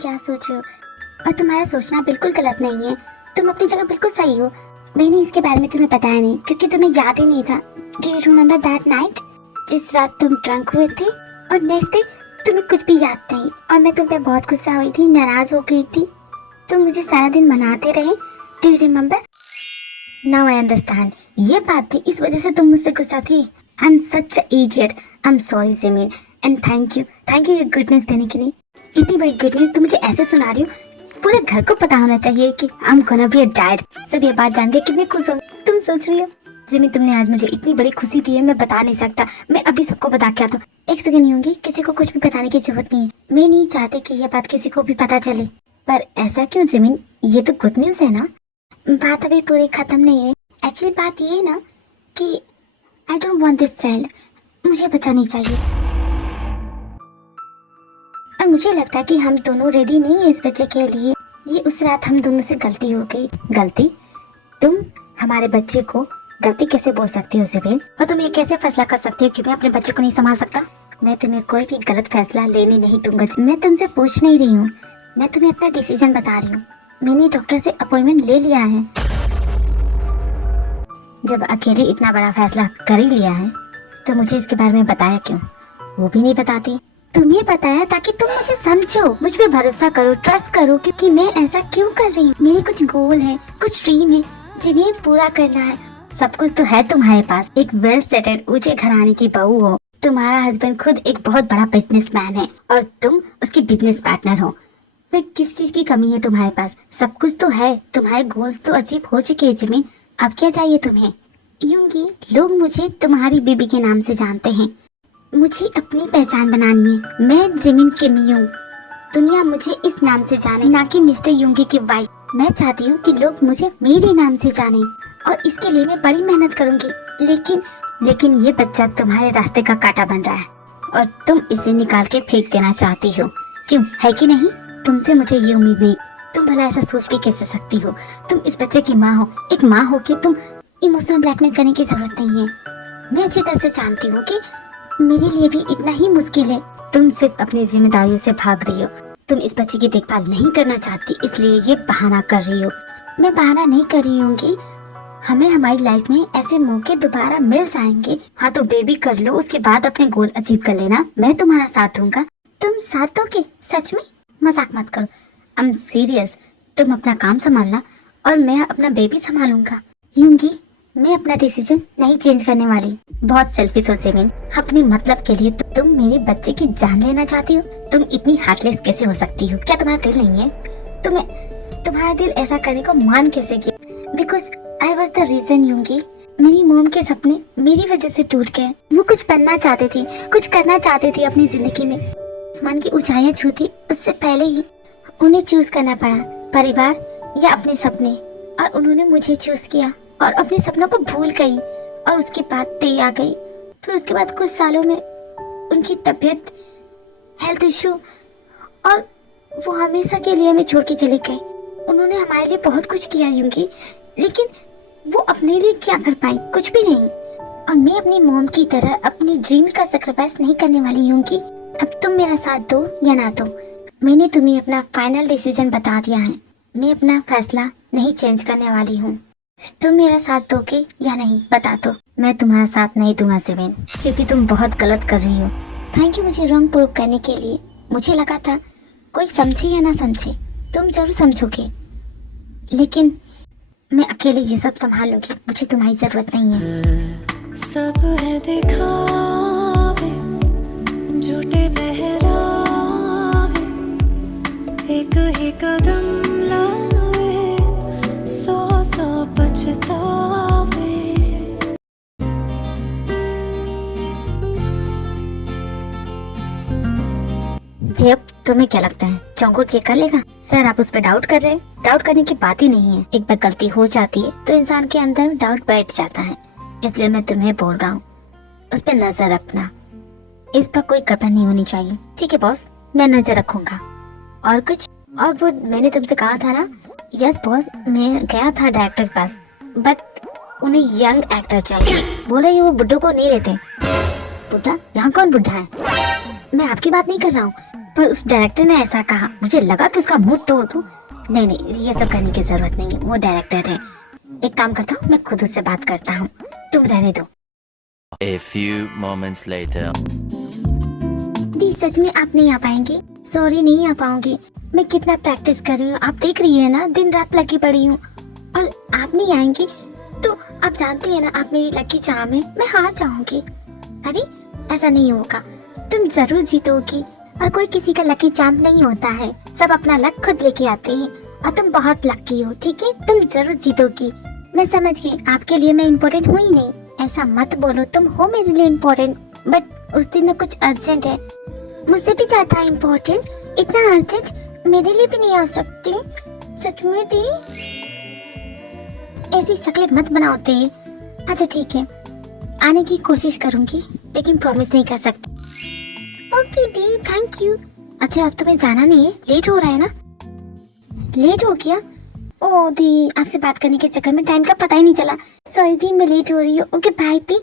क्या सोच रहे हो, और तुम्हारा सोचना बिल्कुल गलत नहीं है। तुम अपनी जगह बिल्कुल सही हो। मैंने इसके बारे में तुम्हें बताया नहीं क्योंकि तुम्हें याद ही नहीं था। Do you remember that night, जिस रात तुम ड्रंक हुए थे और नेक्स्ट डे तुम्हें कुछ भी याद नहीं, और मैं तुम पे बहुत गुस्सा हुई थी, नाराज हो गई थी। तुम मुझे सारा दिन मनाते रहे। Do you remember? Now I understand, ये बात थी, इस वजह से तुम मुझसे गुस्सा थी। I am such a idiot. I am sorry Jimin, and thank you ये गुड न्यूज देने के लिए। इतनी बड़ी गुड न्यूज तुम मुझे ऐसे सुना रही हो, पूरे घर को पता होना चाहिए कि I am gonna be a dad. सब ये बात जान के कितने खुश हो। तुम सोच रही हो जिमिन, तुमने आज मुझे इतनी बड़ी खुशी दी है, मैं बता नहीं सकता। मैं अभी सबको बता के आता हूँ। एक सेकंड नहीं होंगी, किसी को कुछ भी बताने की जरूरत नहीं है। मैं नहीं चाहती कि यह बात किसी को भी पता चले। पर ऐसा क्यों जिमिन, ये तो गुड न्यूज है ना। बात अभी पूरी खत्म नहीं है। एक्चुअली बात ये है ना कि I don't want this child, मुझे बच्चा नहीं चाहिए। और मुझे लगता है कि हम दोनों रेडी नहीं है इस बच्चे के लिए। ये उस रात हम दोनों से गलती हो गई। गलती? तुम हमारे बच्चे को गलती कैसे बोल सकती हो जिमिन? और तुम ये कैसे फैसला कर सकती हो कि मैं अपने बच्चे को नहीं संभाल सकता? मैं तुम्हें कोई भी गलत फैसला लेने नहीं दूंगा। मैं तुमसे पूछ नहीं रही हूँ, मैं तुम्हें अपना डिसीजन बता रही हूँ। मैंने डॉक्टर से अपॉइंटमेंट ले लिया है। जब अकेले इतना बड़ा फैसला कर ही लिया है तो मुझे इसके बारे में बताया क्यों? वो भी नहीं बताती। तुम्हें बताया ताकि तुम मुझे समझो, मुझ पे भरोसा करो, ट्रस्ट करो कि मैं ऐसा क्यों कर रही हूँ। मेरे कुछ गोल है, कुछ ड्रीम है जिन्हें पूरा करना है। सब कुछ तो है तुम्हारे पास, एक वेल सेटल्ड ऊंचे घराने की बहू हो। तुम्हारा हस्बैंड खुद एक बहुत बड़ा बिजनेसमैन है और तुम उसकी बिजनेस पार्टनर हो। फिर किस चीज की कमी है तुम्हारे पास? सब कुछ तो है। तुम्हारे गोल्स तो अचीव हो चुके हैं जिमिन, अब क्या चाहिए तुम्हें? यूंगी लोग मुझे तुम्हारी बीबी के नाम से जानते हैं। मुझे अपनी पहचान बनानी है। मैं जिमिन किम यूं। दुनिया मुझे इस नाम से जाने, ना कि मिस्टर यूंगी की वाइफ। मैं चाहती हूँ कि लोग मुझे मेरे नाम से जाने और इसके लिए मैं बड़ी मेहनत करूंगी। लेकिन ये बच्चा तुम्हारे रास्ते का कांटा बन रहा है और तुम इसे निकाल के फेंक देना चाहती हो। क्यों, है कि नहीं? तुमसे मुझे ये उम्मीद नहीं। तुम भला ऐसा सोच भी कैसे सकती हो? तुम इस बच्चे की माँ हो। एक माँ हो के तुम इमोशनल ब्लैकमेल करने की जरूरत नहीं है। मैं अच्छी तरह से जानती हूँ कि मेरे लिए भी इतना ही मुश्किल है। तुम सिर्फ अपनी जिम्मेदारियों से भाग रही हो। तुम इस बच्चे की देखभाल नहीं करना चाहती, इसलिए ये बहाना कर रही हो। मैं बहाना नहीं कर रही हूँ कि हमें हमारी लाइफ में ऐसे मौके दोबारा मिल जाएंगे। हाँ तो बेबी कर लो, उसके बाद अपने गोल अचीव कर लेना। मैं तुम्हारा साथ दूंगा। तुम साथ दोगे? सच में? मजाक मत करो, आई एम सीरियस। तुम अपना काम संभालना और मैं अपना बेबी संभालूंगा। यूंगी, मैं अपना डिसीजन नहीं चेंज करने वाली। बहुत सेल्फिश हो जिमिन। अपने मतलब के लिए तुम मेरे बच्चे की जान लेना चाहती हो? तुम इतनी हार्टलेस कैसे हो सकती हो? क्या तुम्हारा दिल नहीं है? तुम्हारा दिल ऐसा करने को मान कैसे किया? Because I was the reason यूंगी। मेरी मॉम के सपने मेरी वजह से टूट गए। वो कुछ बनना चाहते थी, कुछ करना चाहते थे अपनी जिंदगी में। आसमान की ऊंचाइयां छूती उससे पहले ही उन्हें चूज करना पड़ा, परिवार या अपने सपने। और उन्होंने मुझे चूज किया और अपने सपनों को भूल गई। और उसके बाद ते आ गई। फिर उसके बाद कुछ सालों में उनकी तबीयत, हेल्थ इशू, और वो हमेशा के लिए हमें छोड़ के चले गए। उन्होंने हमारे लिए बहुत कुछ किया यूंगी, लेकिन वो अपने लिए क्या कर पाई? कुछ भी नहीं। और मैं अपनी मॉम की तरह अपनी ड्रीम्स का सैक्रिफाइस नहीं करने वाली यूंगी। अब तुम मेरा साथ दो या ना दो, मैंने तुम्हें अपना फाइनल डिसीजन बता दिया है। मैं अपना फैसला नहीं चेंज करने वाली हूँ। तुम मेरा साथ दोगे या नहीं, बता दो। मैं तुम्हारा साथ नहीं दूंगा जिमिन, क्योंकि तुम बहुत गलत कर रही हो। थैंक यू मुझे रॉन्ग प्रूव करने के लिए। मुझे लगा था कोई समझे या ना समझे, तुम जरूर समझोगे, लेकिन मैं अकेले ये सब संभाल लूंगी। मुझे तुम्हारी जरूरत नहीं है। सब है दिखावे, झूठे बहलावे, एक ही कदम लाए, सौ सौ पछतावे। जेब, तुम्हें क्या लगता है चौंको के कर लेगा? सर आप उस पर डाउट कर रहे हैं? डाउट करने की बात ही नहीं है। एक बार गलती हो जाती है तो इंसान के अंदर डाउट बैठ जाता है। इसलिए मैं तुम्हें बोल रहा हूँ, उस पर नजर रखना। इस पर कोई गड़बड़ नहीं होनी चाहिए। ठीक है बॉस, मैं नजर रखूंगा। और कुछ? और वो मैंने तुमसे कहा था ना? यस बॉस, मैं गया था डायरेक्टर के पास, बट उन्हें यंग एक्टर चाहिए। बोला ये वो बुड्ढों को नहीं लेते। बुड्ढा? यहाँ कौन बुड्ढा है? मैं आपकी बात नहीं कर रहा हूँ, पर उस डायरेक्टर ने ऐसा कहा, मुझे लगा कि उसका मुंह तोड़ दूं। नहीं नहीं, ये सब करने की जरूरत नहीं है, वो डायरेक्टर है। एक काम करता हूँ, मैं खुद उससे बात करता हूँ, तुम रहने दो। A few moments later. दी सच में आप नहीं आ पाएंगे? सॉरी, नहीं आ पाऊंगी। मैं कितना प्रैक्टिस कर रही हूँ, आप देख रही है ना, दिन रात लगी पड़ी हूँ। और आप नहीं आएंगी तो आप जानती है ना, आप मेरी लकी चार्म है, मैं हार जाऊंगी। अरे ऐसा नहीं होगा, तुम जरूर जीतोगी। और कोई किसी का लकी चार्म नहीं होता है, सब अपना लक खुद लेके आते हैं। और तुम बहुत लकी हो, ठीक है, तुम जरूर जीतोगी। मैं समझ गई, आपके लिए मैं इम्पोर्टेंट हूँ ही नहीं। ऐसा मत बोलो, तुम हो मेरे लिए इम्पोर्टेंट, बट उस दिन कुछ अर्जेंट है, मुझसे भी ज्यादा इम्पोर्टेंट। इतना अर्जेंट मेरे लिए भी नहीं आ सकती, सच में दी। ऐसी शक्लें मत बनाओ दी। अच्छा ठीक है, आने की कोशिश करूंगी, लेकिन प्रॉमिस नहीं कर सकती। Okay the, thank you. अच्छा अब तुम्हें जाना नहीं है, लेट हो रहा है ना? लेट हो गया? ओ दी, आपसे बात करने के चक्कर में टाइम का पता ही नहीं चला। सॉरी दी, मैं लेट हो रही हूँ। Okay by the.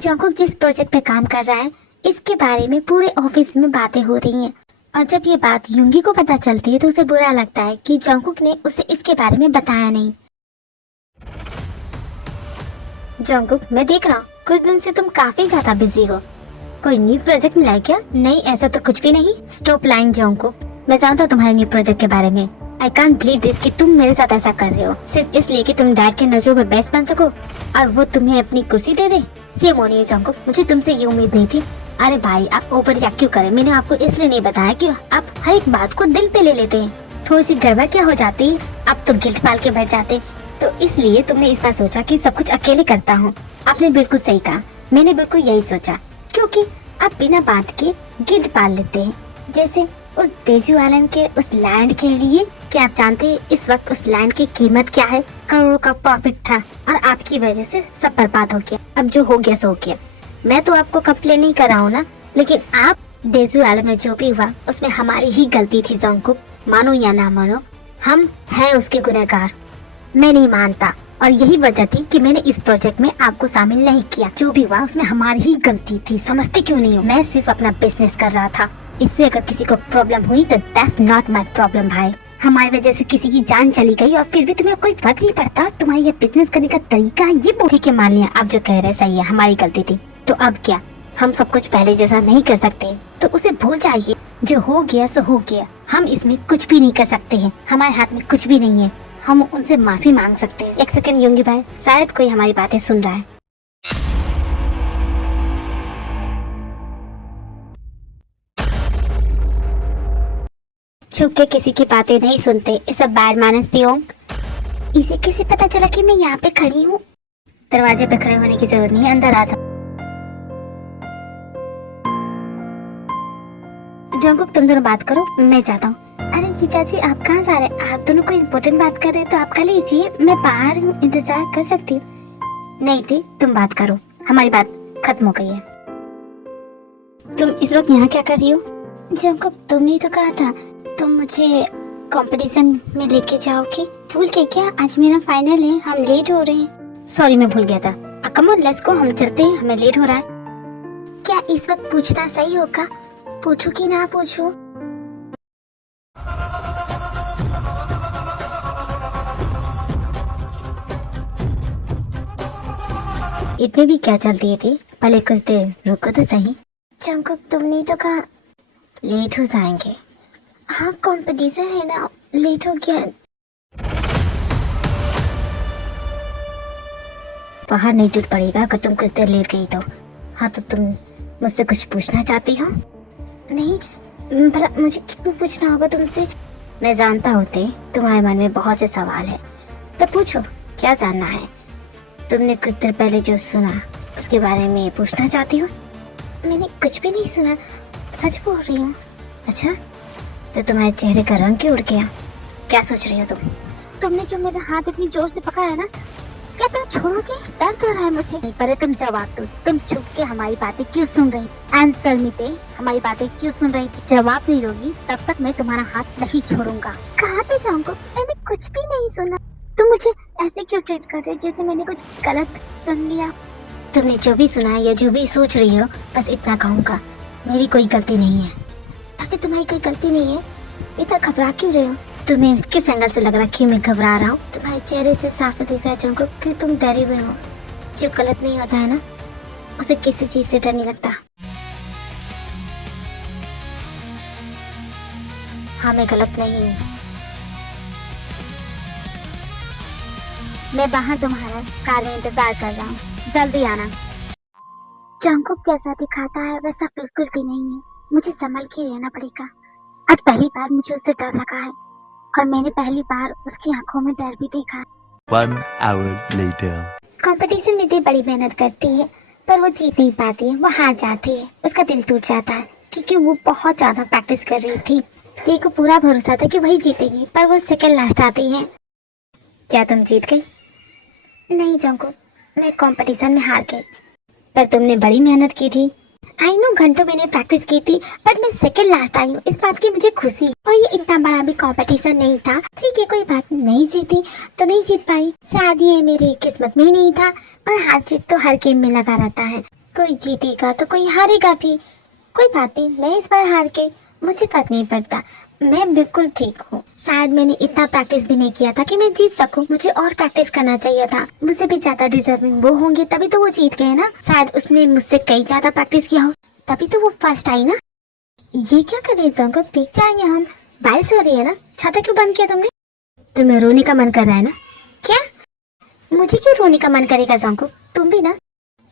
जंगकुक जिस प्रोजेक्ट पे काम कर रहा है, इसके बारे में पूरे ऑफिस में बातें हो रही हैं। और जब ये बात युंगी को पता चलती है तो उसे बुरा लगता है कि जंगकुक ने उसे इसके बारे में बताया नहीं। जंगकुक, मैं देख रहा हूँ कुछ दिन से तुम काफी ज्यादा बिजी हो। कोई न्यू प्रोजेक्ट मिला है क्या? नहीं, ऐसा तो कुछ भी नहीं। स्टॉप लाइन जंगकुक, मैं जानता हूँ तुम्हारे न्यू प्रोजेक्ट के बारे में। आई कांट बिलीव दिस कि तुम मेरे साथ ऐसा कर रहे हो, सिर्फ इसलिए कि तुम डैड के नजरों में बेस्ट बन सको और वो तुम्हें अपनी कुर्सी दे दे। सेम होनी है जंगकुक, मुझे तुमसे ये उम्मीद नहीं थी। अरे भाई, आप ओवर रिएक्ट क्यों करें? मैंने आपको इसलिए नहीं बताया कि आप हर एक बात को दिल पे ले लेते हैं। थोड़ी सी गड़बड़ क्या हो जाती, अब तो गिल्ट पाल के बैठ जाते। तो इसलिए तुमने इस बार सोचा कि सब कुछ अकेले करता हूँ। आपने बिल्कुल सही कहा, मैंने बिल्कुल यही सोचा, क्योंकि आप बिना बात के गिल्ट पाल लेते हैं। जैसे उस डेजू आइलैंड के उस लैंड के लिए, क्या आप जानते हैं इस वक्त उस लैंड की कीमत क्या है? करोड़ों का प्रॉफिट था और आपकी वजह से सब बर्बाद हो गया। अब जो हो गया सो हो गया। मैं तो आपको कंप्लेन नहीं कर रहा हूँ ना, लेकिन आप डेजू आइलैंड में जो भी हुआ उसमें हमारी ही गलती थी जंगकुक, मानो या ना मानो, हम हैं उसके गुनहगार। मैं नहीं मानता और यही वजह थी कि मैंने इस प्रोजेक्ट में आपको शामिल नहीं किया। जो भी हुआ उसमें हमारी ही गलती थी, समझते क्यों नहीं हो? मैं सिर्फ अपना बिजनेस कर रहा था। इससे अगर किसी को प्रॉब्लम हुई तो दैट्स नॉट माय प्रॉब्लम भाई। हमारी वजह से किसी की जान चली गई और फिर भी तुम्हें कोई फर्क नहीं पड़ता। तुम्हारी ये बिजनेस करने का तरीका ये ठीक है, मान लिया आप जो कह रहे सही है, हमारी गलती थी। तो अब क्या, हम सब कुछ पहले जैसा नहीं कर सकते? तो उसे भूल जाइए, जो हो गया सो हो गया। हम इसमें कुछ भी नहीं कर सकते हैं, हमारे हाथ में कुछ भी नहीं है। हम उनसे माफी मांग सकते हैं। एक सेकंड युंगी भाई, शायद कोई हमारी बातें सुन रहा है। छुप के किसी की बातें नहीं सुनते, ये सब बैड मैनर्स थी ओंग। इसे कैसे पता चला कि मैं यहाँ पे खड़ी हूँ? दरवाजे पे खड़े होने की जरूरत नहीं है, अंदर आ जाओ। जंगकुक, तुम दोनों बात करो, मैं जाता हूँ। अरे जीजा जी, आप कहाँ जा रहे हैं? आप दोनों कोई इम्पोर्टेंट बात कर रहे हैं तो आप कर लीजिए, मैं बाहर हूँ, इंतजार कर सकती हूँ। नहीं थी, तुम बात करो, हमारी बात खत्म हो गई है। तुम इस वक्त यहाँ क्या कर रही हो? जंगकुक, तुमने तो कहा था तुम मुझे कंपटीशन में लेके जाओगी, भूल के क्या? आज मेरा फाइनल है, हम लेट हो रहे हैं। सॉरी, मैं भूल गया था। कम ऑन, लेट्स गो, हम चलते हैं, हमें लेट हो रहा है। क्या इस वक्त पूछना सही होगा? पूछू कि ना पूछू? इतने भी क्या चलती थी, पहले कुछ देर रुको तो सही। जंगकुक, तुमने तो कहा लेट हो जाएंगे। हाँ, कंपटीशन है ना, लेट हो गया। बाहर नहीं टूट पड़ेगा अगर तुम कुछ देर लेट गई तो। हाँ, तो तुम मुझसे कुछ पूछना चाहती हो? नहीं, भला मुझे क्यों पूछना होगा तुमसे? मैं जानता होते तुम्हारे मन में बहुत से सवाल है, तो पूछो, क्या जानना है? तुमने कुछ देर पहले जो सुना उसके बारे में पूछना चाहती हो? मैंने कुछ भी नहीं सुना, सच बोल रही हूँ। अच्छा, तो तुम्हारे चेहरे का रंग क्यों उड़ गया? क्या सोच रही हो तुम? तुमने जो मेरा हाथ इतनी जोर से पकड़ा है ना, क्या तुम छोड़ोगे? दर्द हो रहा है मुझे। नहीं, पहले तुम जवाब दो, तुम छुप के हमारी बातें क्यों सुन रही? आंसर मी थे, हमारी बातें क्यों सुन रही थी? जवाब नहीं दोगी तब तक मैं तुम्हारा हाथ नहीं छोड़ूंगा। कहाँ थे जाऊंगा? मैंने कुछ भी नहीं सुना। तुम मुझे ऐसे क्यों ट्रीट कर रहे, जैसे मैंने कुछ गलत सुन लिया? तुमने जो भी सुना या जो भी सोच रही हो, बस इतना कहूँगा, मेरी कोई गलती नहीं है। ताकि तुम्हारी कोई गलती नहीं है, इतना घबरा क्यों रहे हो? तुम्हें किस एंगल से लग रहा है कि मैं घबरा रहा हूँ? तुम्हारे चेहरे से साफ दिख रहा है जंकुक कि तुम डरे हुए हो। जो गलत नहीं होता है ना, उसे किसी चीज से डर नहीं लगता। हाँ, मैं गलत नहीं हूँ। मैं बाहर तुम्हारा कार में इंतजार कर रहा हूँ, जल्दी आना। जंकुक जैसा दिखाता है वैसा बिल्कुल भी नहीं है, मुझे संभल के रहना पड़ेगा। आज पहली बार मुझे उससे डर लगा है और मैंने पहली बार उसकी आंखों में डर भी देखा। 1 hour later. कंपटीशन में इतनी बड़ी मेहनत करती है पर वो जीत नहीं पाती है, वो हार जाती है। उसका दिल टूट जाता है क्योंकि वो बहुत ज्यादा प्रैक्टिस कर रही थी। दी को पूरा भरोसा था कि वही जीतेगी, पर वो सेकंड लास्ट आती है। क्या तुम जीत गई? नहीं जंकुक, मैं कंपटीशन में हार गई। पर तुमने बड़ी मेहनत की थी। आई नो, घंटों मैंने प्रैक्टिस की थी, बट मैं सेकंड लास्ट आई हूँ, इस बात की मुझे खुशी। और ये इतना बड़ा भी कंपटीशन नहीं था। ठीक है, कोई बात नहीं, जीती तो नहीं जीत पाई, शायद ये मेरी किस्मत में ही नहीं था। और हार जीत तो हर गेम में लगा रहता है, कोई जीतेगा तो कोई हारेगा भी। कोई बात नहीं, मैं इस बार हार गई, मुझे फर्क नहीं पड़ता, मैं बिल्कुल ठीक हूँ। शायद मैंने इतना प्रैक्टिस भी नहीं किया था कि मैं जीत सकूं, मुझे और प्रैक्टिस करना चाहिए था। मुझसे भी ज्यादा डिजर्विंग वो होंगे, तभी तो वो जीत गए ना। शायद उसने मुझसे कई ज्यादा प्रैक्टिस किया हो, तभी तो वो फर्स्ट आई ना। ये क्या कर रही है जंकुक? भीग जाएंगे हम, बारिश हो रही है ना। छाता क्यों बंद किया तुमने? तुम्हें रोने का मन कर रहा है ना? क्या? मुझे क्यों रोने का मन करेगा जंकुक? तुम भी ना।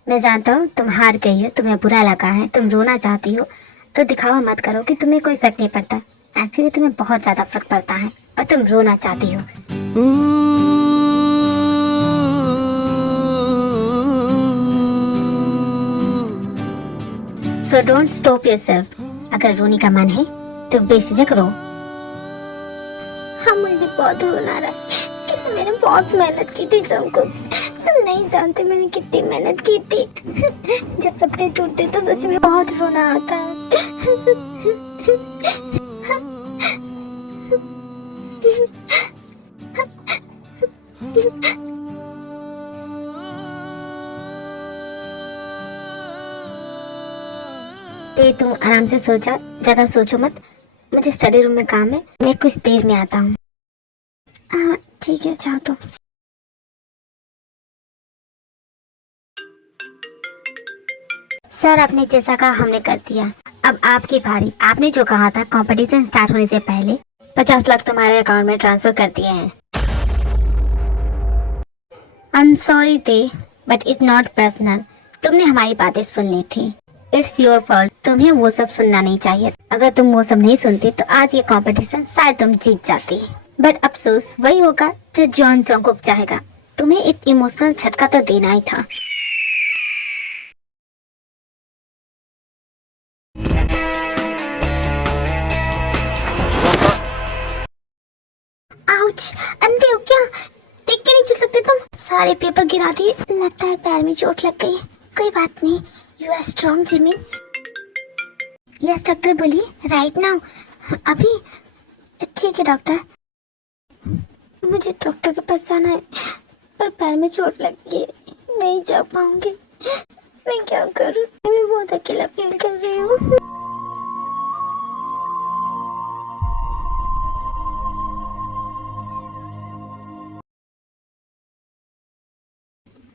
मैं जानता हूँ तुम हार गई हो, तुम्हें बुरा लगा है, तुम रोना चाहती हो, तो दिखावा मत करो कि तुम्हें कोई फर्क नहीं पड़ता। एक्चुअली तुम्हें बहुत ज्यादा फर्क पड़ता है और तुम रोना चाहती हो। So don't stop yourself. अगर रोने का मन है तो बेझिझक रो। हाँ, मुझे बहुत रोना आ रहा है क्योंकि मैंने बहुत मेहनत की थी जंकुक। तुम नहीं जानते मैंने कितनी मेहनत की थी। जब सपने टूटते तो सच में बहुत रोना आता है। ते तुम आराम से सो जाओ, ज्यादा सोचो मत। मुझे स्टडी रूम में काम है, मैं कुछ देर में आता हूँ। हाँ ठीक है, जाओ तो। सर, आपने जैसा कहा हमने कर दिया, अब आपकी बारी। आपने जो कहा था कंपटीशन स्टार्ट होने से पहले 50 लाख तुम्हारे अकाउंट में ट्रांसफर कर दिए हैं। आई एम सॉरी ते, बट इट्स नॉट पर्सनल। तुमने हमारी बातें सुन ली थी, इट्स योर फॉल्ट। तुम्हें वो सब सुनना नहीं चाहिए। अगर तुम वो सब नहीं सुनती तो आज ये कंपटीशन शायद तुम जीत जाती। बट अफसोस वही होगा जो जॉन जंकुक चाहेगा। तुम्हें एक इमोशनल झटका तो देना ही था। आउच, अंधे हो क्या? देख के नहीं चल सकते तुम? सारे पेपर गिरा दिए, लगता है पैर में चोट लग गई। कोई बात नहीं, you are strong Jimmy. Yes doctor, बोलिए। राइट नाउ, अभी? ठीक है डॉक्टर। मुझे डॉक्टर के पास जाना है पर पैर में चोट लग गई, नहीं जा पाऊंगी। मैं क्या करूं? मैं बहुत अकेला फील कर रही हूँ।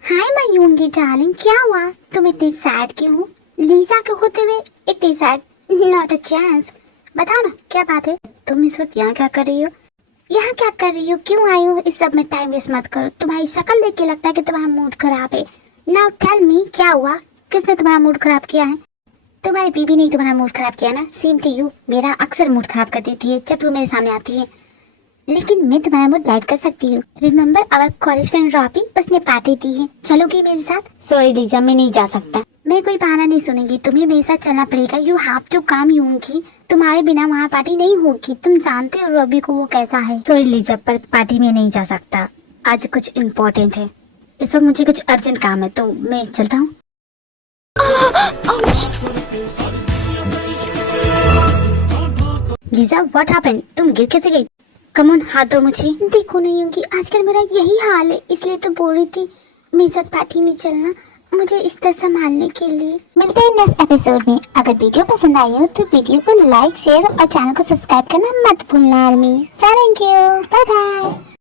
हाय मयूंगी डार्लिंग, क्या हुआ? तुम इतनी सैड क्यों हो? लीजा के होते हुए इतनी सैड? Not a chance. बताओ ना, क्या बात है? तुम इस वक्त यहाँ क्या कर रही हो? यहाँ क्या कर रही हो? क्यों आई हो? इस सब में टाइम वेस्ट मत करो। तुम्हारी शक्ल देख के लगता है कि तुम्हारा मूड खराब है। नाउ टेल मी, क्या हुआ? किसने तुम्हारा मूड खराब किया है? तुम्हारी बीबी ने तुम्हारा मूड खराब किया ना? सेम टू यू, मेरा अक्सर मूड खराब कर देती है जब वो मेरे सामने आती है, लेकिन मैं तुम्हारा मूड लाइट कर सकती हूँ। Remember our college friend Robby, उसने पार्टी दी है, चलोगी मेरे साथ? सॉरी लीजा, मैं नहीं जा सकता। मैं कोई बहाना नहीं सुनूंगी, तुम्हें मेरे साथ चलना पड़ेगा। यू हैव टू कम यूंगी, तुम्हारे बिना वहाँ पार्टी नहीं होगी। तुम जानते हो रॉबी को वो कैसा है। सॉरी लीजा, पर पार्टी में नहीं जा सकता, आज कुछ इम्पोर्टेंट है। इस पर मुझे कुछ अर्जेंट काम है, तो मैं चलता हूँ। Lisa, what happened? तुम गिर कैसे गई? कम ऑन, हाथ दो मुझे। देखो नहीं होगी, आजकल मेरा यही हाल है, इसलिए तो बोल रही थी मेरे साथ पार्टी में चलना। मुझे इस तरह संभालने के लिए। मिलते हैं नेक्स्ट एपिसोड में। अगर वीडियो पसंद आई हो तो वीडियो को लाइक, शेयर और चैनल को सब्सक्राइब करना मत भूलना army. Thank you, bye bye.